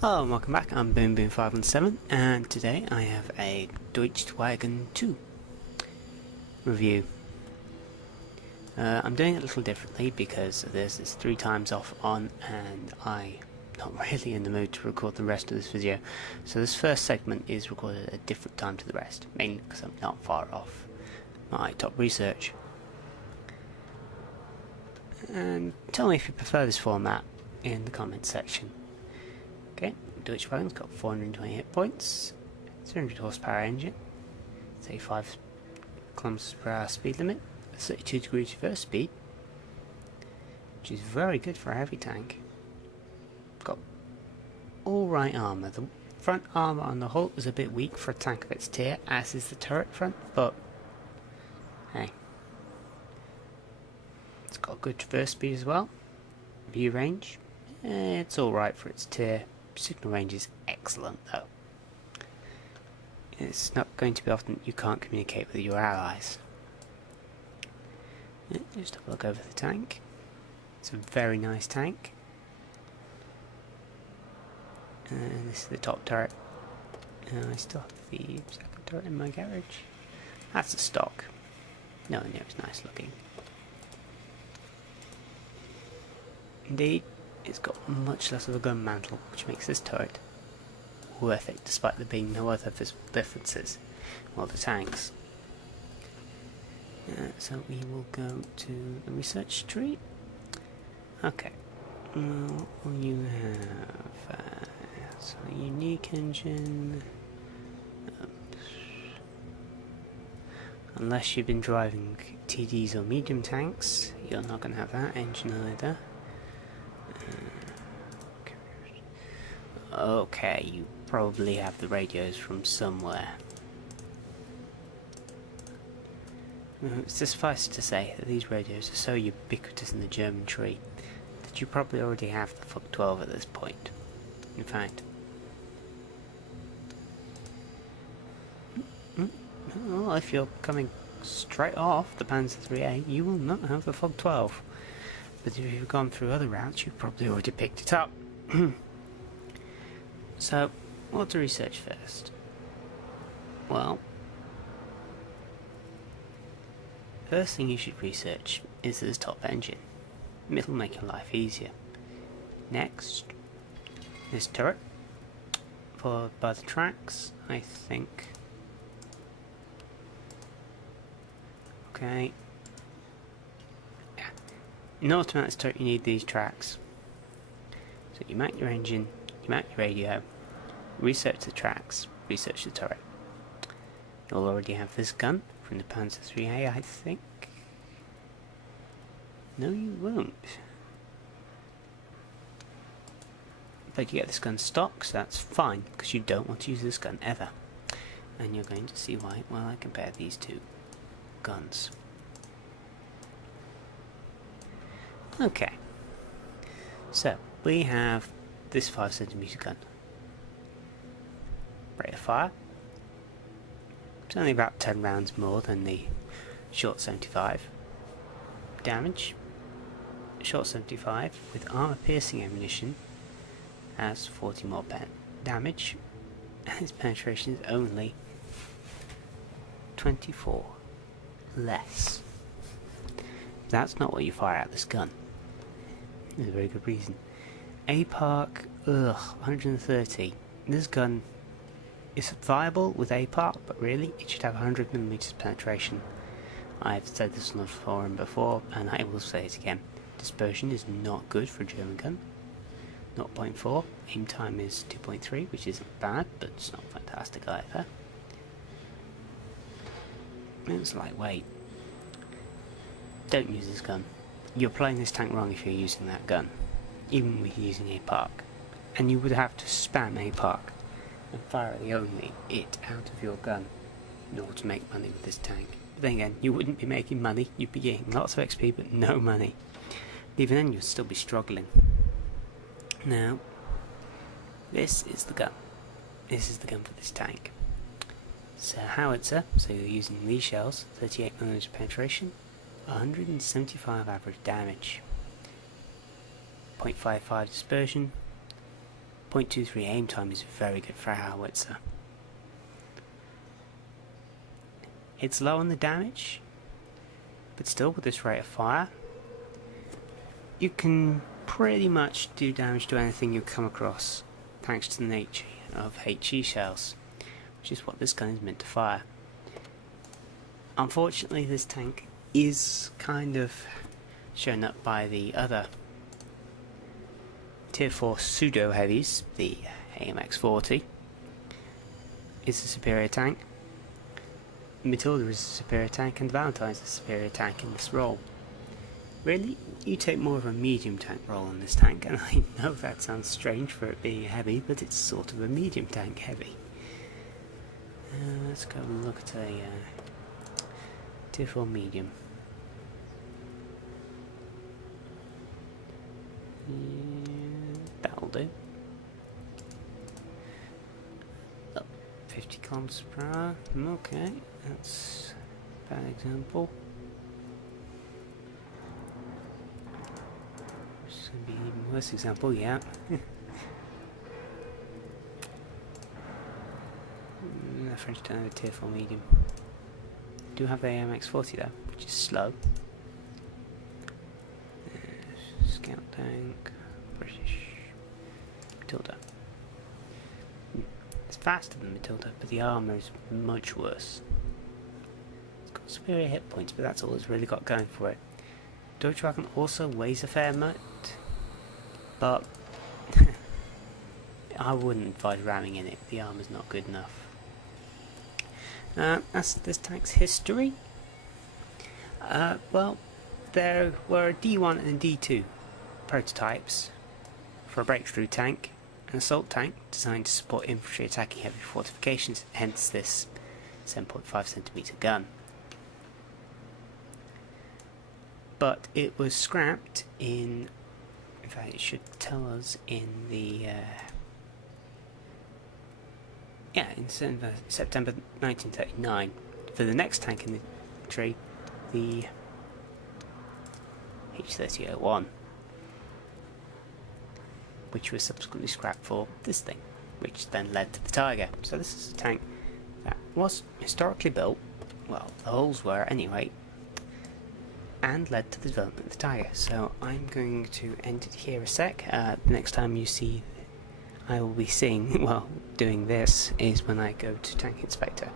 Hello and welcome back, I'm BoomBoom517 and today I have a DW2 review. I'm doing it a little differently because this is 3 times off on and I'm not really in the mood to record the rest of this video. So this first segment is recorded at a different time to the rest, mainly because I'm not far off my top research. And tell me if you prefer this format in the comments section. Okay, Deutsche Wagen's got 428 points, 300 horsepower engine, 35 kilometers per hour speed limit, 32 degrees reverse speed, which is very good for a heavy tank. Got all right armour. The front armour on the hull is a bit weak for a tank of its tier, as is the turret front, but hey. It's got good reverse speed as well. View range, it's alright for its tier. Signal range is excellent though. It's not going to be often you can't communicate with your allies. Just have a look over the tank. It's a very nice tank. And this is the top turret. I still have the second turret in my garage. That's the stock. No, it's nice looking. Indeed, it's got much less of a gun mantle, which makes this turret worth it, despite there being no other differences. Well, the tanks. So we will go to the research tree. Okay. Well, you have so a unique engine. Unless you've been driving TDs or medium tanks, you're not going to have that engine either. Okay, you probably have the radios from somewhere. Suffice to say that these radios are so ubiquitous in the German tree that you probably already have the Fuck 12 at this point. In fact, well, if you're coming straight off the Panzer 3A, you will not have the Fuck 12. But if you've gone through other routes, you've probably already picked it up. So, what to research first? Well, first thing you should research is this top engine. It'll make your life easier. Next, this turret, followed by the tracks, I think. Okay. Yeah. In order to mount this turret, you need these tracks. So you mount your engine, you mount your radio, research the tracks, research the turret. You'll already have this gun from the Panzer 3A, I think. No, you won't. But you get this gun stock, so that's fine, because you don't want to use this gun ever. And you're going to see why while I compare these two guns. Okay. So, we have this 5cm gun. Rate of fire. It's only about 10 rounds more than the short 75. Damage. Short 75 with armor piercing ammunition has 40 more damage, and its penetration is only 24 less. That's not what you fire out this gun. There's a very good reason. APARC, 130. This gun is viable with APARC, but really it should have 100mm penetration. I've said this on the forum before, and I will say it again. Dispersion is not good for a German gun. 0.4. Aim time is 2.3, which isn't bad, but it's not fantastic either. It's lightweight. Don't use this gun. You're playing this tank wrong if you're using that gun, even with using APARC. And you would have to spam APARC and fire only it out of your gun in order to make money with this tank. But then again, you wouldn't be making money, you'd be getting lots of XP but no money. Even then you'd still be struggling. Now, this is the gun. This is the gun for this tank. So howitzer, so you're using these shells, 38mm penetration, 175 average damage, 0.55 dispersion, .23 aim time is very good for a howitzer. It's low on the damage, but still with this rate of fire, you can pretty much do damage to anything you come across, thanks to the nature of HE shells, which is what this gun is meant to fire. Unfortunately, this tank is kind of shown up by the other Tier 4 pseudo heavies. The AMX-40 is a superior tank, Matilda is a superior tank, and Valentine's a superior tank in this role. Really, you take more of a medium tank role in this tank, and I know that sounds strange for it being heavy, but it's sort of a medium tank heavy. Let's go and look at a Tier 4 medium. That'll do. Oh, 50 kilometers per hour. Okay, that's a bad example. This is going to be an even worse example, yeah. The French don't have a Tier 4 medium. Do have the AMX-40 though, which is slow. Scout tank, British, Matilda. It's faster than Matilda, but the armour is much worse. It's got superior hit points, but that's all it's really got going for it. DW2 also weighs a fair amount, but I wouldn't advise ramming in it. The armour's not good enough. As to this tank's history, well, there were D1 and D2 prototypes for a breakthrough tank, an assault tank designed to support infantry attacking heavy fortifications, hence this 7.5cm gun. But it was scrapped in fact it should tell us in the in September 1939 for the next tank in the tree, the H3001, which was subsequently scrapped for this thing, which then led to the Tiger. So this is a tank that was historically built, well, the holes were anyway, and led to the development of the Tiger. So I'm going to end it here a sec. Next time you see I will be seeing, well, doing this is when I go to Tank Inspector.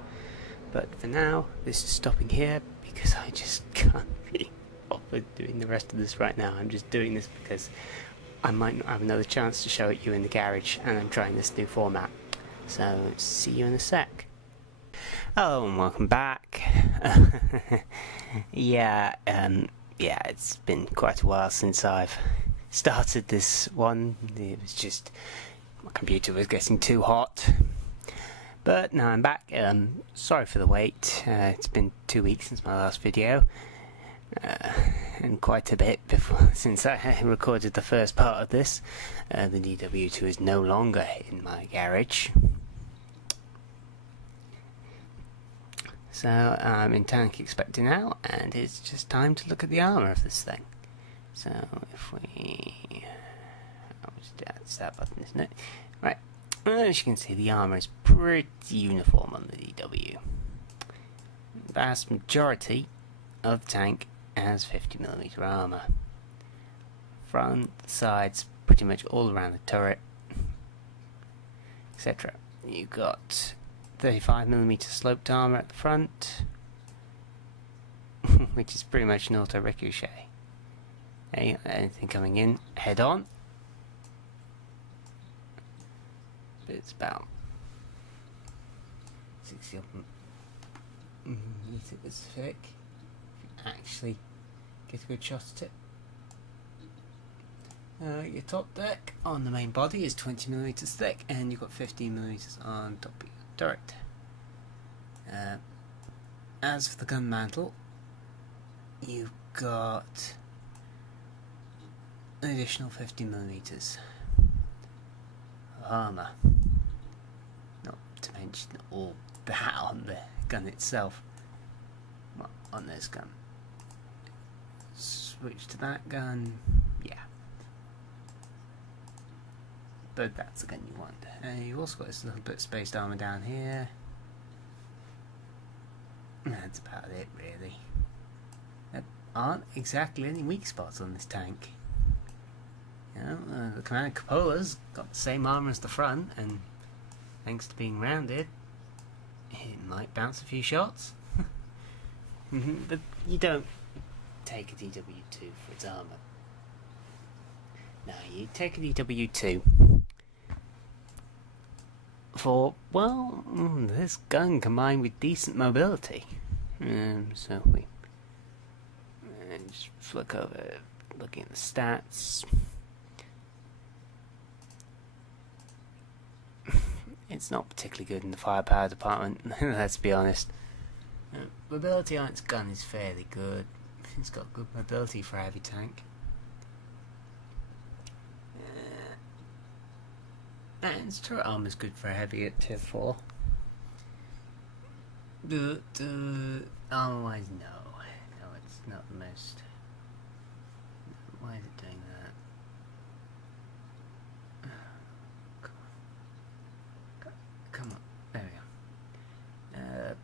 But for now, this is stopping here because I just can't be bothered doing the rest of this right now. I'm just doing this because I might not have another chance to show it you in the garage, and I'm trying this new format. So, see you in a sec. Hello and welcome back. Yeah, it's been quite a while since I've started this one. It was just my computer was getting too hot. But now I'm back. Sorry for the wait. It's been 2 weeks since my last video. And quite a bit before since I recorded the first part of this. The DW2 is no longer in my garage. So I'm in Tank Inspector now, and it's just time to look at the armour of this thing. So if we... that's that button, isn't it? Right, as you can see, the armour is pretty uniform on the DW. The vast majority of the tank has 50mm armour. Front, sides, pretty much all around the turret, etc. You've got 35mm sloped armour at the front, which is pretty much an auto ricochet. Okay, anything coming in head on, but it's about 60 meters thick. If you actually get a good shot at it. Your top deck on the main body is 20mm thick, and you've got 15mm on top of your turret. As for the gun mantle, you've got an additional 50mm of armour, not to mention all that on the gun itself. Well, on this gun. Switch to that gun, yeah. but that's the gun you want. You've also got this little bit of spaced armour down here. That's about it, really. There aren't exactly any weak spots on this tank. You know, the Commander Cupola's got the same armour as the front, and thanks to being rounded, it might bounce a few shots. But you don't take a DW2 for its armour. No, you take a DW2 for, well, this gun combined with decent mobility. So we just look over, looking at the stats. It's not particularly good in the firepower department, let's be honest. Mobility on its gun is fairly good. It's got good mobility for a heavy tank. And its turret armor is good for a heavy at tier 4. But otherwise, no. No, it's not the most. Why is it doing that? Come on. There we go.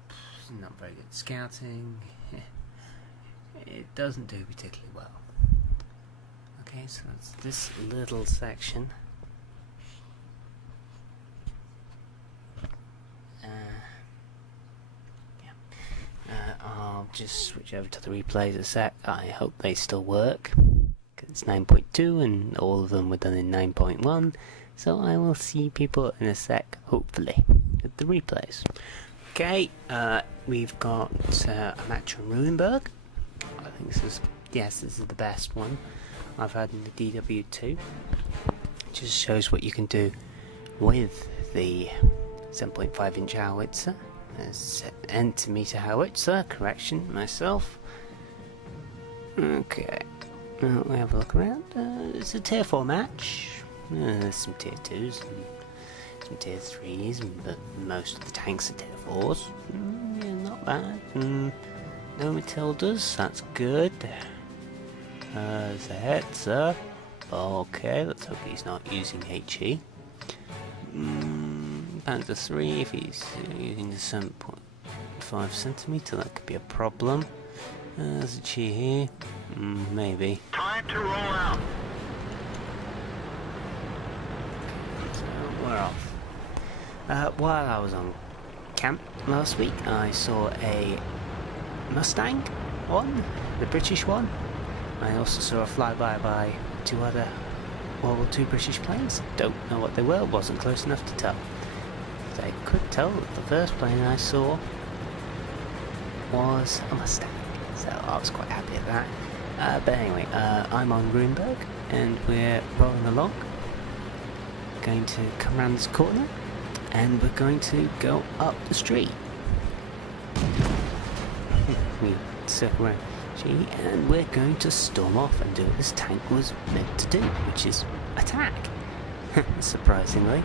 Not very good scouting. It doesn't do particularly well. Okay, so it's this little section. I'll just switch over to the replays a sec. I hope they still work. It's 9.2 and all of them were done in 9.1. So I will see people in a sec, hopefully, with the replays. Okay, we've got a match on Rulenberg. I think this is the best one I've had in the DW2. It just shows what you can do with the 7.5 inch howitzer. There's centimeter howitzer, correction, myself. Okay, now we have a look around. It's a tier 4 match. There's some tier 2s and some tier 3s, but most of the tanks are tier 4s. Yeah, not bad. No Matildas, that's good. There's a Hetzer. Okay, let's hope he's not using HE. Panzer 3, if he's using the 7.5 centimeter, that could be a problem. There's a Chi here. Maybe. Time to roll out. So we're off. While I was on camp last week, I saw a Mustang one, the British one. I also saw a flyby by 2 other World War II British planes. Don't know what they were, wasn't close enough to tell. But I could tell that the first plane I saw was a Mustang, so I was quite happy at that. But anyway, I'm on Runeberg and we're rolling along. Going to come around this corner and we're going to go up the street. We circle around and we're going to storm off and do what this tank was meant to do, which is attack. Surprisingly.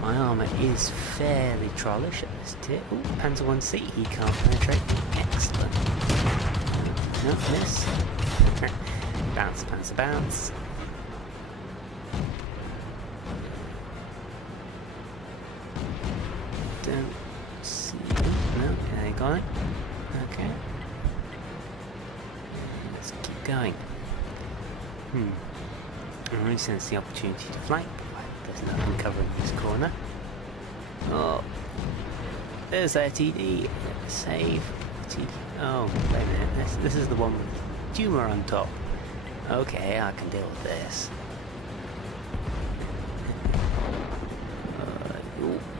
My armour is fairly trollish at this tier. Ooh, Panzer 1C, he can't penetrate. Excellent. No, miss. Bounce, Panzer, bounce. Don't see. No, I got it. Okay. Let's keep going. I really sense the opportunity to flank. There's nothing covering this corner. Oh, there's their TD. Save. TD. Oh, wait a minute. This is the one with tumor on top. Okay, I can deal with this.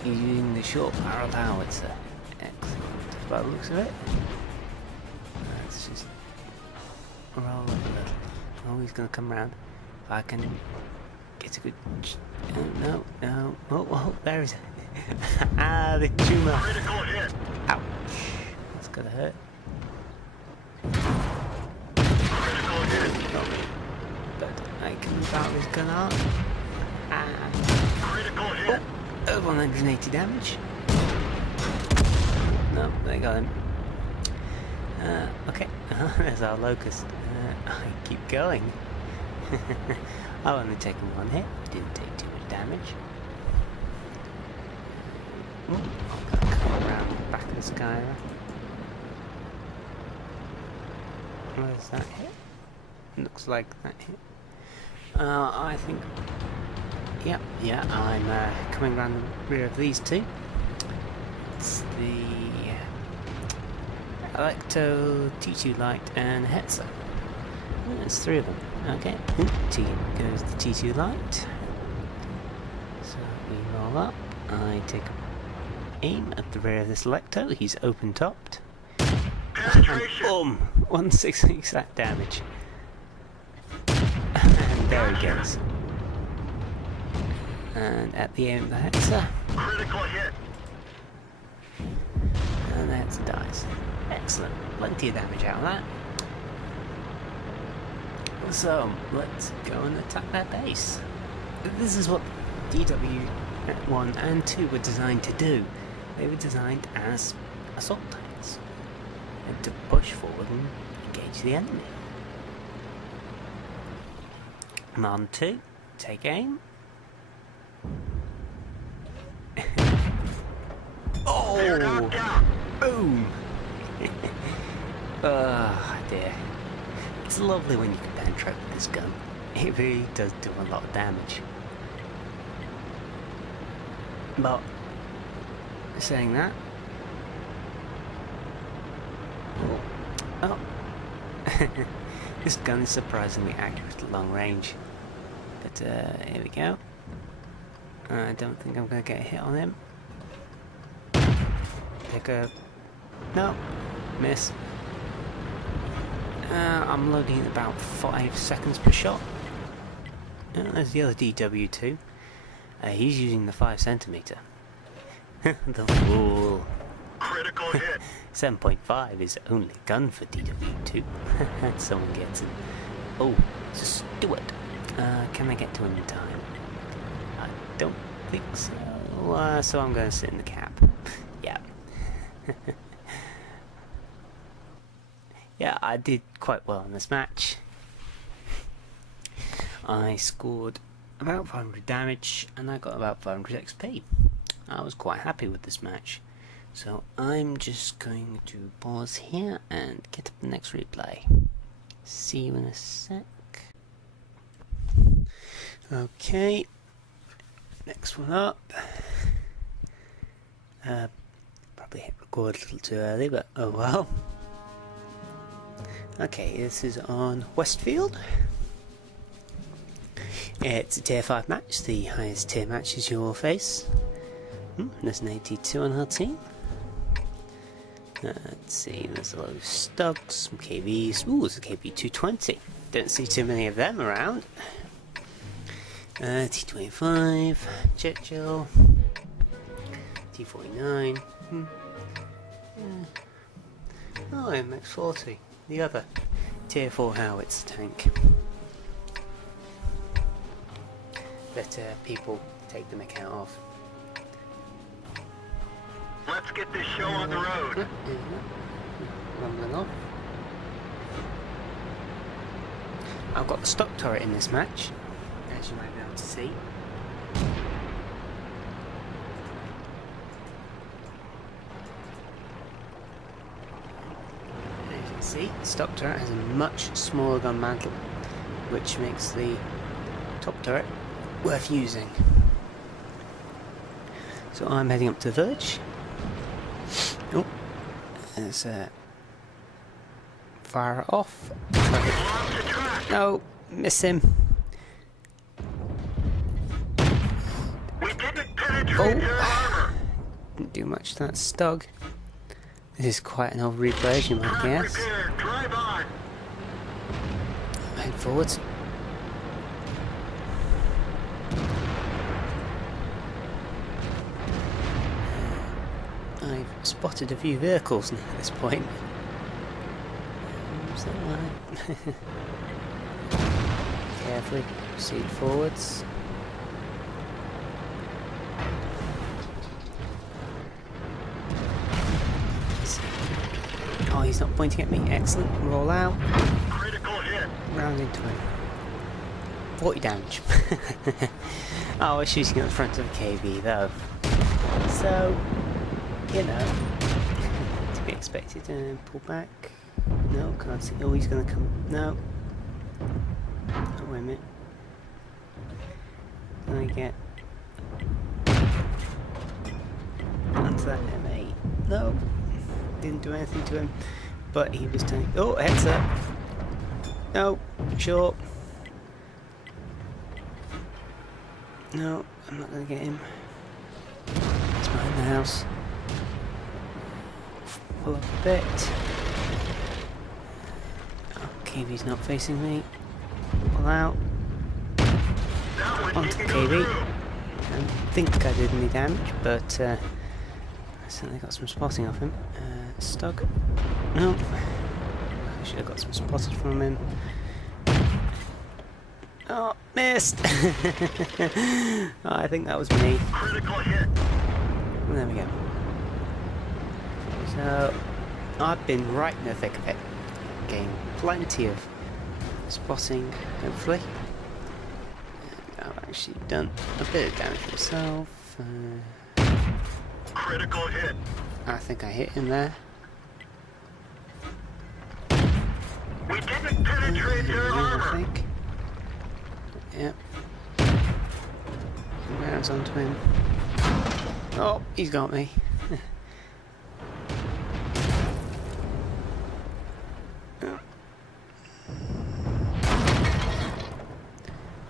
He's using the short barrel howitzer. Excellent. By the looks of it. Let's just roll up a little. Oh, he's going to come round. If I can get a good... No. Oh, there is it. The tumor. Critical hit. Ouch. That's going to hurt. Critical hit. But I can fire his gun out. Critical hit. Oh, 180 damage. No, they got him. Okay, there's our locust. I keep going. I've only taken one hit, didn't take too much damage. Ooh, I've got to come around the back of this guy there. Where's that hit? Looks like that hit. I think... Yeah, I'm coming around the rear of these two. It's the Electo, T2 Light, and Hetzer. There's three of them. Okay, T goes the T2 Light. So we roll up. I take aim at the rear of this Electo. He's open topped. And boom! 160 exact damage. And there he goes. And at the aim of the Hetzer. Critical hit. And the Hetzer dies. Excellent. Plenty of damage out of that. So, let's go and attack their base. This is what DW1 and 2 were designed to do. They were designed as assault tanks. And to push forward and engage the enemy. Command 2, take aim. Oh! Boom! Oh dear. It's lovely when you can penetrate with this gun. It really does do a lot of damage. But, saying that... Oh! This gun is surprisingly accurate at long range. But, here we go. I don't think I'm going to get a hit on him. Take a... No! Miss. I'm loading at about 5 seconds per shot. There's the other DW2. He's using the 5cm. The fool. Critical hit. 7.5 is only gun for DW2. Someone gets it. Oh, it's a Stewart. Can I get to him in time? I don't think so. So I'm going to sit in the cab. Yeah. Yeah, I did quite well in this match. I scored about 500 damage and I got about 500 XP. I was quite happy with this match. So I'm just going to pause here and get up the next replay. See you in a sec. Okay, next one up. Probably hit record a little too early, but oh well. Okay, this is on Westfield. It's a tier 5 match, the highest tier match is your face. There's an 82 on our team. Let's see, there's a lot of Stugs, some KVs. Ooh, there's a KV220. Don't see too many of them around. T25, Churchill, T49. Oh, MX40, the other tier 4 howitzer tank. That people take the mick out of. Let's get this show on the road. Rumbling off. I've got the stock turret in this match, as you might be able to see. As you can see, the stock turret has a much smaller gun mantle, which makes the top turret worth using. So I'm heading up to the village. Oh, there's a fire off. No, miss him. We didn't penetrate their armor. Didn't do much to that Stug. This is quite an old replay, as you might guess. Prepared. Drive on. Head forwards. I've spotted a few vehicles now at this point. Is that right? Carefully proceed forwards. Oh, he's not pointing at me. Excellent. Roll out. Critical hit. Round into him. 40 damage. Oh, we're shooting at the front of a KV though. So, you know, to be expected. And pull back. No, can't see. Oh, he's gonna come. No. Oh, wait a minute. Can I get onto that M8? No. Didn't do anything to him. But he was turning. Oh, heads up. No, short. No, I'm not going to get him. He's behind the house. Pull up a bit. Oh, KV's not facing me. Pull out. Onto the KV. I don't think I did any damage, but I certainly got some spotting off him. Stug. No. I should have got some spotted from him. Oh, missed! Oh, I think that was me. Critical hit. There we go. So, I've been right in the thick of it. Getting plenty of spotting, hopefully. And I've actually done a bit of damage myself. Critical hit. I think I hit him there. We didn't penetrate their I armor. think. Yep. Rounds onto him. Oh, he's got me.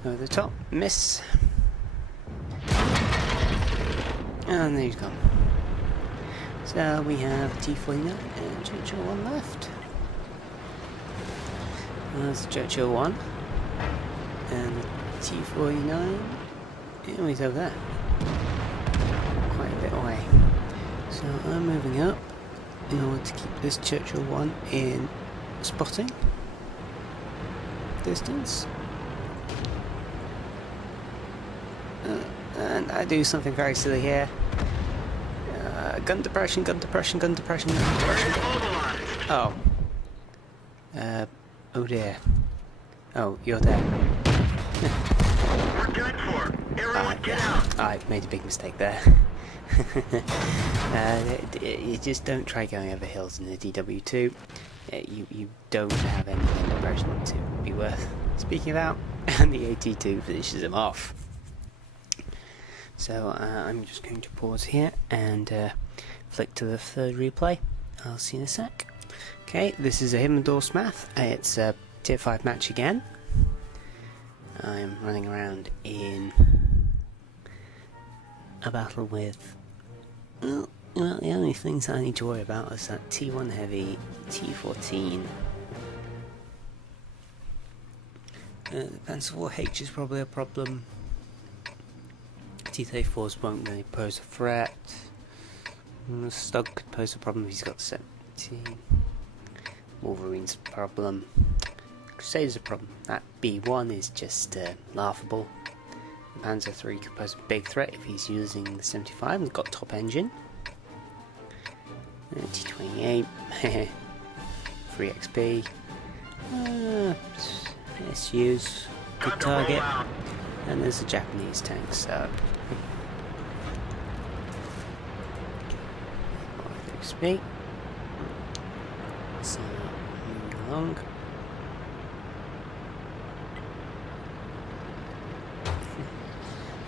Over the top, miss. And there he's gone. So we have T49 and Churchill 1 left. There's Churchill 1. And the T49, oh, he's over there. Quite a bit away. So I'm moving up in order to keep this Churchill 1 in spotting distance. And I do something very silly here. Gun depression, gun depression, gun depression, gun depression. Oh. Oh dear. Oh, you're there. We're done for. Everyone get out. I made a big mistake there. You just don't try going over hills in the DW2. You don't have any gun depression to be worth speaking about, and the AT2 finishes him off. So I'm just going to pause here and flick to the third replay. I'll see you in a sec. Okay, this is a Himmendorf's math. It's a tier 5 match again. I'm running around in a battle with... Well, the only things I need to worry about is that T1 heavy, T14. The Panzer IV is probably a problem. T-34s won't really pose a threat. Stug could pose a problem if he's got 17. Wolverine's a problem. Crusader's a problem. That B1 is just laughable. The Panzer III could pose a big threat if he's using the 75 and got top engine. T28, free XP. SU's good target. And there's a Japanese tank, so XP. So moving along.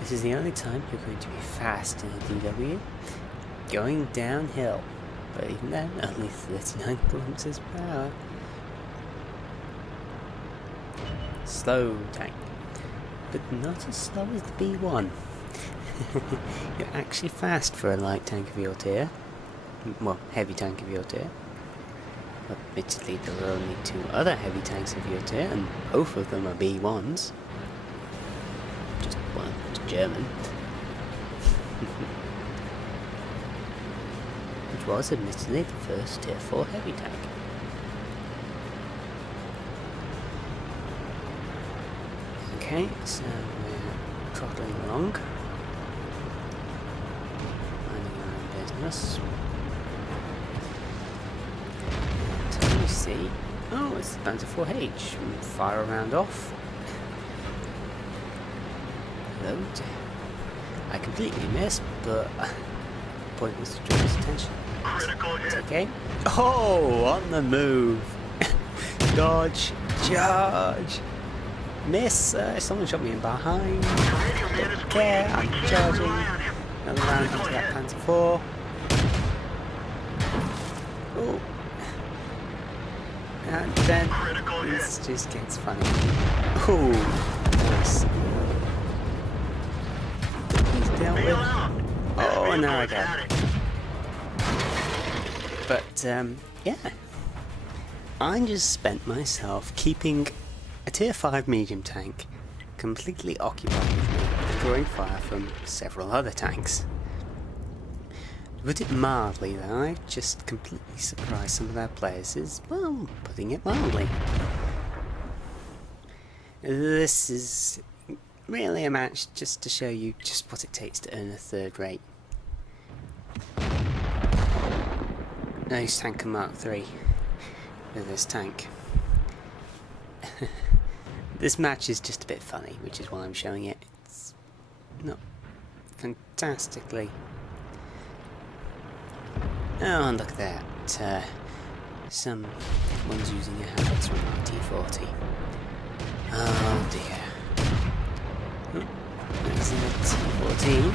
This is the only time you're going to be fast in a DW, going downhill. But even then, only 39 kilometers per hour. Slow tank, but not as slow as the B1. You're actually fast for a light tank of your tier. Well, heavy tank of your tier. Admittedly, there are only 2 other heavy tanks of your tier, and both of them are B1s. Just one German. Which was admittedly the first tier 4 heavy tank. Okay, so we're trotting along. Minding our own business. And we see... Oh, it's the Panzer IV H. Fire a round off. reload. I completely missed, but the point was to draw his attention. Critical It's hit. okay. Oh, on the move. Dodge, charge. Miss. Someone shot me in behind. Radio man is Don't care. bleeding. We I'm can't charging. rely on him. Another round into Critical that hit. Panther 4. Oh. And then Critical hit. this just gets funny. Oh, nice. He's dealt Bail with. out. Oh, This now I vehicle's go. had it. But, yeah. I just spent myself keeping a tier 5 medium tank completely occupied with me, drawing fire from several other tanks. To put it mildly, though, I just completely surprised some of our players is, well, putting it mildly. This is really a match just to show you just what it takes to earn a third rate. Nice Tanker Mark III with this tank. This match is just a bit funny, which is why I'm showing it. It's not fantastically. Oh, and look at that. Someone's using a habits from RT40. Oh dear. Oh, there's an T14.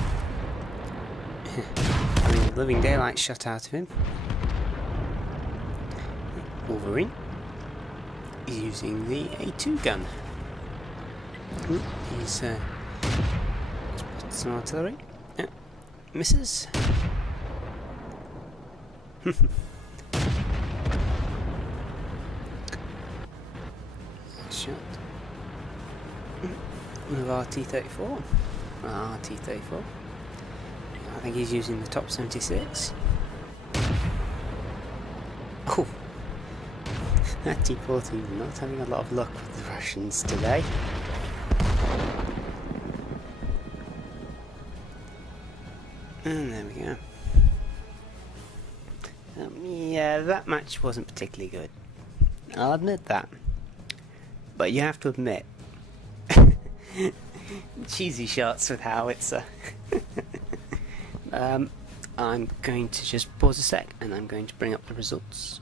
I mean, living daylight shot out of him. Wolverine is using the A2 gun. He's spotted some artillery. Misses. Shot. With RT34. RT34. I think he's using the top 76. Oh! That T-14 is not having a lot of luck with the Russians today. And there we go. Yeah, that match wasn't particularly good. I'll admit that. But you have to admit, cheesy shots with howitzer. I'm going to just pause a sec and I'm going to bring up the results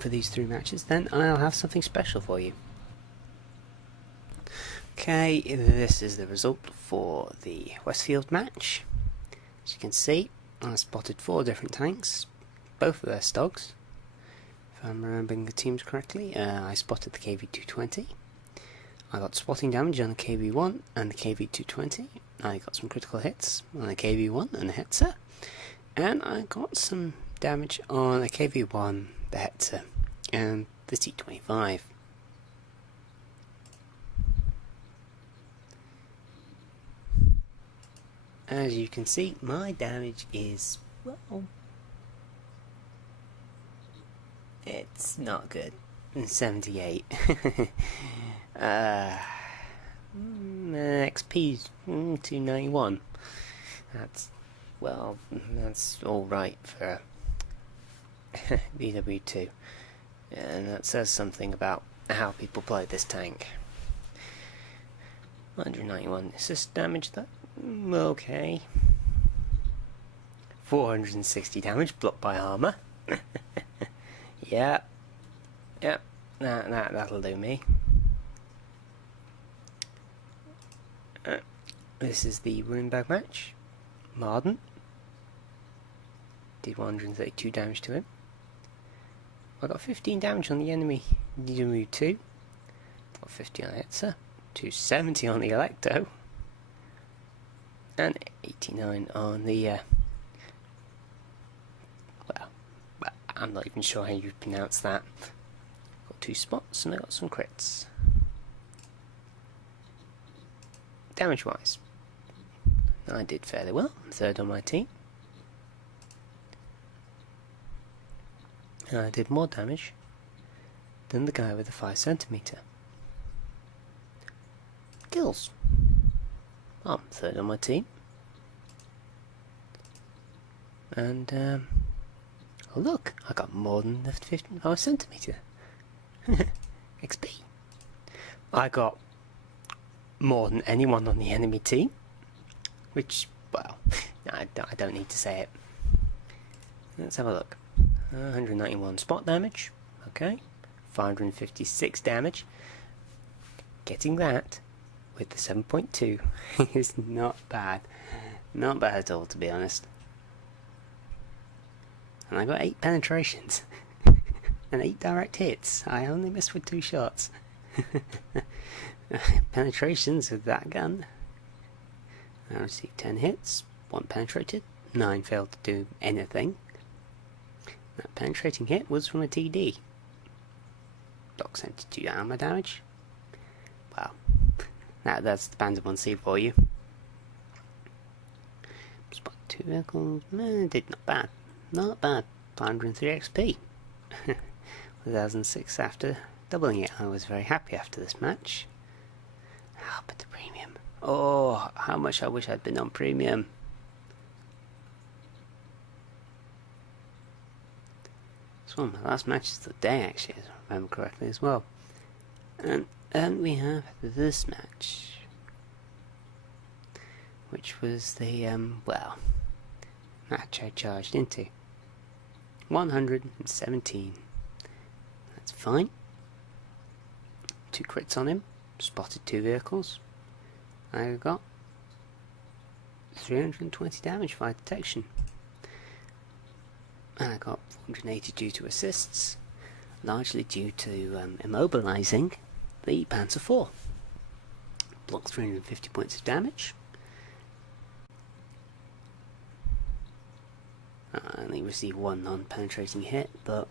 for these 3 matches, then I'll have something special for you. Okay, this is the result for the Westfield match. As you can see, I spotted 4 different tanks, both of their stogs. If I'm remembering the teams correctly, I spotted the KV220. I got spotting damage on the KV1 and the KV220. I got some critical hits on the KV1 and the Hetzer. And I got some damage on the KV1, the Hetzer, and the T25. As you can see, my damage is, well, it's not good. 78. XP's 291. That's, well, that's alright for DW2. And that says something about how people play this tank. 191 assist damage, that okay. 460 damage blocked by armor. Yep, that'll do me. This is the Runenberg match. Marden did 132 damage to him. I got 15 damage on the enemy DW2. Got 50 on the Hetzer, 270 on the Electo, and 89 on the well, I'm not even sure how you pronounce that. Got 2 spots and I got some crits. Damage wise, I did fairly well. I'm 3rd on my team. And I did more damage than the guy with the 5cm. Kills. I'm 3rd on my team. And, oh look, I got more than the 5cm. XP. I got more than anyone on the enemy team, which, well, I don't need to say it. Let's have a look. 191 spot damage, okay, 556 damage. Getting that with the 7.2 is not bad. Not bad at all, to be honest. And I got 8 penetrations and 8 direct hits. I only missed with 2 shots. Penetrations with that gun. I received 10 hits, 1 penetrated, 9 failed to do anything. That penetrating hit was from a TD. Block 72 armor damage. Wow. That's the Panzer 1C for you. Spot 2 vehicles. Did not bad. Not bad. 503 XP. 1006 after doubling it. I was very happy after this match. Ah, but the premium. Oh, how much I wish I'd been on premium. It's one of my last matches of the day, actually, if I remember correctly as well. And we have this match, which was the, well, match I charged into. 117. That's fine. 2 crits on him. Spotted 2 vehicles. I got 320 damage via detection. And I got 480 due to assists, largely due to immobilizing the Panzer IV. Blocked 350 points of damage. I only received 1 non-penetrating hit, but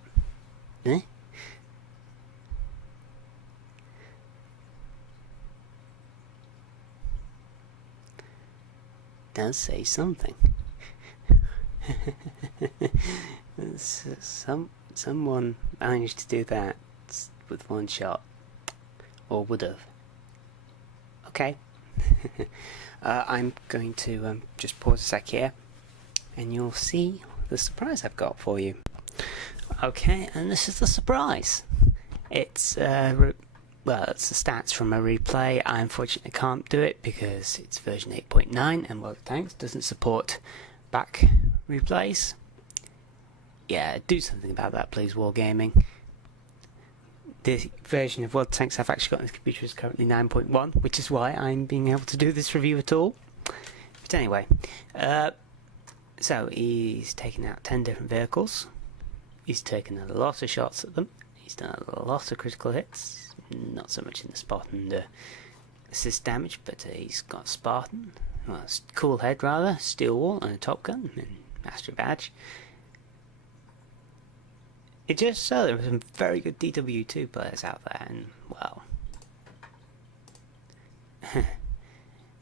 does say something. Someone managed to do that with 1 shot, or would have. Okay. I'm going to just pause a sec here, and you'll see the surprise I've got for you. Okay, and this is the surprise. It's well, it's the stats from a replay. I unfortunately can't do it because it's version 8.9 and World of Tanks doesn't support back replays. Yeah, do something about that, please, Wargaming. The version of World of Tanks I've actually got on this computer is currently 9.1, which is why I'm being able to do this review at all. But anyway, so he's taken out 10 different vehicles. He's taken a lot of shots at them. He's done a lot of critical hits. Not so much in the spot and assist damage, but he's got Spartan, well, cool head rather, steel wall, and a top gun, and master badge. It just so there were some very good DW2 players out there, and well,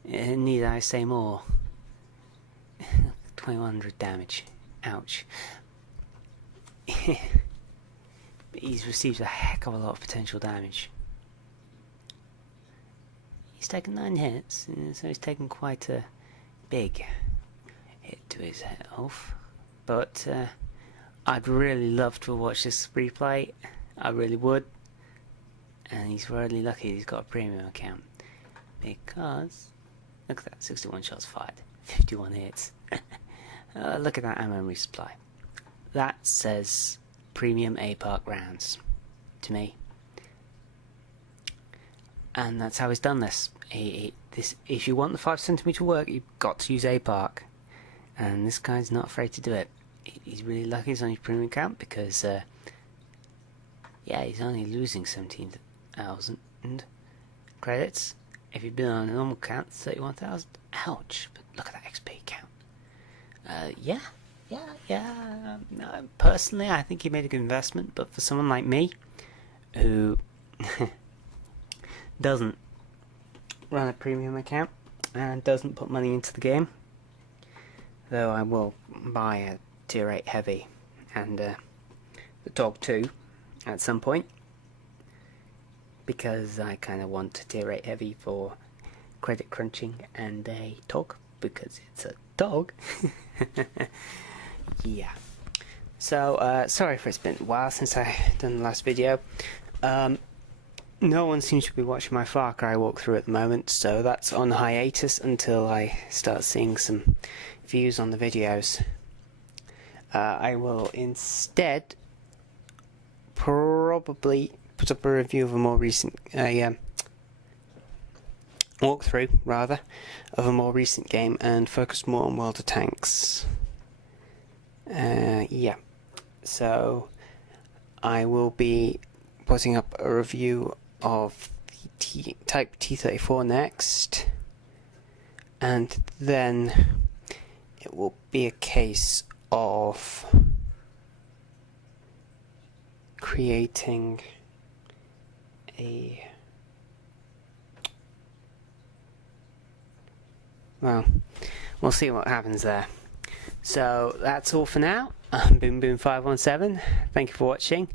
need I say more? 2100 damage. Ouch. He's received a heck of a lot of potential damage. He's taken 9 hits, so he's taken quite a big hit to his health. But I'd really love to watch this replay. I really would. And he's really lucky he's got a premium account. Because, look at that, 61 shots fired, 51 hits. Look at that ammo resupply. That says premium APARC rounds to me. And that's how he's done this. If you want the 5cm work, you've got to use APARC. And this guy's not afraid to do it. He's really lucky he's on his premium account because, yeah, he's only losing 17,000 credits. If you've been on a normal count, 31,000. Ouch! But look at that XP count. Yeah. Personally, I think he made a good investment. But for someone like me, who doesn't run a premium account and doesn't put money into the game, though I will buy a tier 8 heavy and the Dog 2 at some point, because I kind of want a tier 8 heavy for credit crunching and a dog, because it's a dog. Yeah. So, sorry for it's been a while since I done the last video. no one seems to be watching my Far Cry walkthrough at the moment, so that's on hiatus until I start seeing some views on the videos. I will instead probably put up a review of a more recent walkthrough rather of a more recent game and focus more on World of Tanks. Yeah, so I will be putting up a review of the Type T-34 next, and then it will be a case of creating a, well, we'll see what happens there. So that's all for now. I'm Boom Boom 517. Thank you for watching.